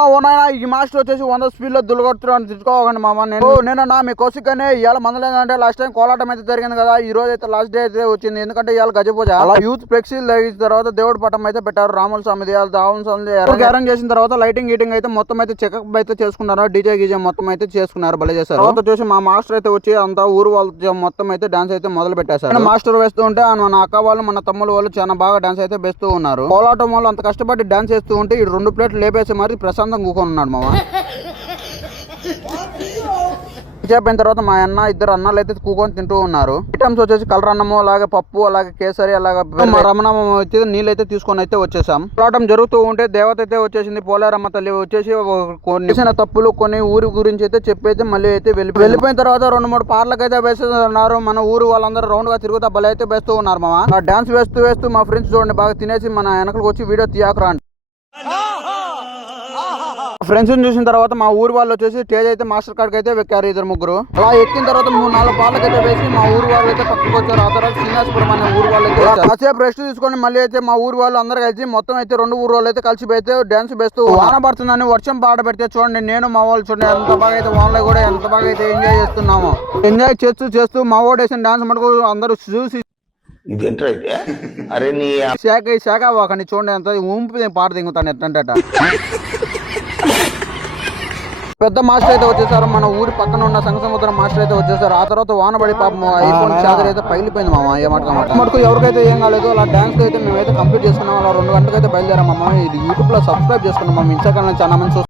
ఈ మాస్టర్ వచ్చేసి 100 స్పీడ్ లో దులగొడుతున్నాను తిట్టుకోకండి మామ. నేను నా మీ కోసికనే ఇవాళ మందలేదంటే లాస్ట్ టైం కోలాటం అయితే జరిగింది కదా, ఈ రోజు అయితే లాస్ట్ డే అయితే వచ్చింది. ఎందుకంటే ఇవాళ గజపూజ అలా యూత్ ఫ్లెక్సీలు తగ్గిన తర్వాత దేవుడి పటం అయితే పెట్టారు. రాముల స్వామిది దావన్ స్వామి అరేంజ్ చేసిన తర్వాత లైటింగ్ గీటింగ్ అయితే మొత్తం అయితే చెకప్ అయితే చేసుకున్నారు. డీజే గీజే మొత్తం అయితే చేసుకున్నారు, భలే చేశారు. తర్వాత వచ్చేసి మా మాస్టర్ అయితే వచ్చి అంతా ఊరు వాళ్ళు మొత్తం అయితే డాన్స్ అయితే మొదలు పెట్టేశారు. మాస్టర్ వేస్తూ ఉంటే మన అక్క వాళ్ళు మన తమ్ముళ్ళు వాళ్ళు చాలా బాగా డాన్స్ అయితే వేస్తూ ఉన్నారు. కోలాటం వాళ్ళు అంత కష్టపడి డాన్స్ చేస్తూ ఉంటే ఈ 2 ప్లేట్లు లేపేసి మరి ప్రశాంతంగా కూకొని ఉన్నాడు మామ. అయిన తర్వాత మా అన్న ఇద్దరు అన్నాలు అయితే కూకొని తింటూ ఉన్నారు. ఐటమ్స్ వచ్చేసి కలర్ అన్నము, అలాగే పప్పు, అలాగే కేసరి, అలాగే రమణం అయితే నీళ్ళు అయితే తీసుకొని అయితే వచ్చేసాం. పోరాటం జరుగుతూ ఉంటే దేవత అయితే వచ్చేసింది. పోలేరమ్మ తల్లి వచ్చేసి కొన్ని తప్పులు కొన్ని ఊరి గురించి అయితే చెప్పైతే మళ్ళీ అయితే వెళ్ళిపోయిన తర్వాత 2-3 పార్లకు అయితే వేస్తున్నారు. మన ఊరు వాళ్ళందరూ రౌండ్ గా తిరుగుతా భలే అయితే వేస్తూ ఉన్నారు మామ. డాన్స్ వేస్తూ మా ఫ్రెండ్స్ చూడండి బాగా తినేసి మన వెనకలకు వచ్చి వీడియో తీయకరా. ఫ్రెండ్స్ చూసిన తర్వాత మా ఊరు వాళ్ళు వచ్చేసి స్టేజ్ అయితే మాస్టర్ కార్డ్ అయితే వెక్కారు 2-3. అలా ఎక్కిన తర్వాత 3-4 పార్లకు అయితే వేసి మా ఊరు వాళ్ళు అయితే పక్కకు వచ్చారు. ఆ తర్వాత శ్రీనివాసపురం అనే ఊరు వాళ్ళు అయితే కాసేపు రెస్ట్ తీసుకొని మళ్ళీ అయితే మా ఊరు వాళ్ళు అందరూ కలిసి మొత్తం అయితే 2 ఊరు వాళ్ళు అయితే కలిసి అయితే డాన్స్ వేస్తూ వాన పడుతుందని వర్షం పాట పెడితే చూడండి నేను మా వాళ్ళు చూడండి ఎంత బాగా అయితే వానలో కూడా ఎంత బాగా అయితే ఎంజాయ్ చేస్తున్నాము. ఎంజాయ్ చేస్తూ మా ఓడి వేసిన డాన్స్ మటుకు అందరూ చూసి శాఖ ఒకని చూడండి ఎంత ఊంపి పాట దిగుతాను ఎట్టంటట. పెద్ద మాస్టర్ అయితే వచ్చేసారు. మన ఊరి పక్కన ఉన్న సంగసముద్రం మాస్టర్ అయితే వచ్చేసారు. ఆ తర్వాత వానబడి పాపం ఐఫోన్ చార్జర్ అయితే పగిలిపోయింది మామ. మటుకు ఎవరికైతే ఏం కాలేదు. అలా డాన్స్ అయితే మేమైతే కంప్లీట్ చేసుకున్నాం. అలా 2 గంటలకు అయితే బయలుదేరాం మామ. ఇది యూట్యూబ్ లో సబ్స్క్రైబ్ చేసుకున్నాం మామ. ఇన్స్టాగ్రామ్ లో చాలా మంది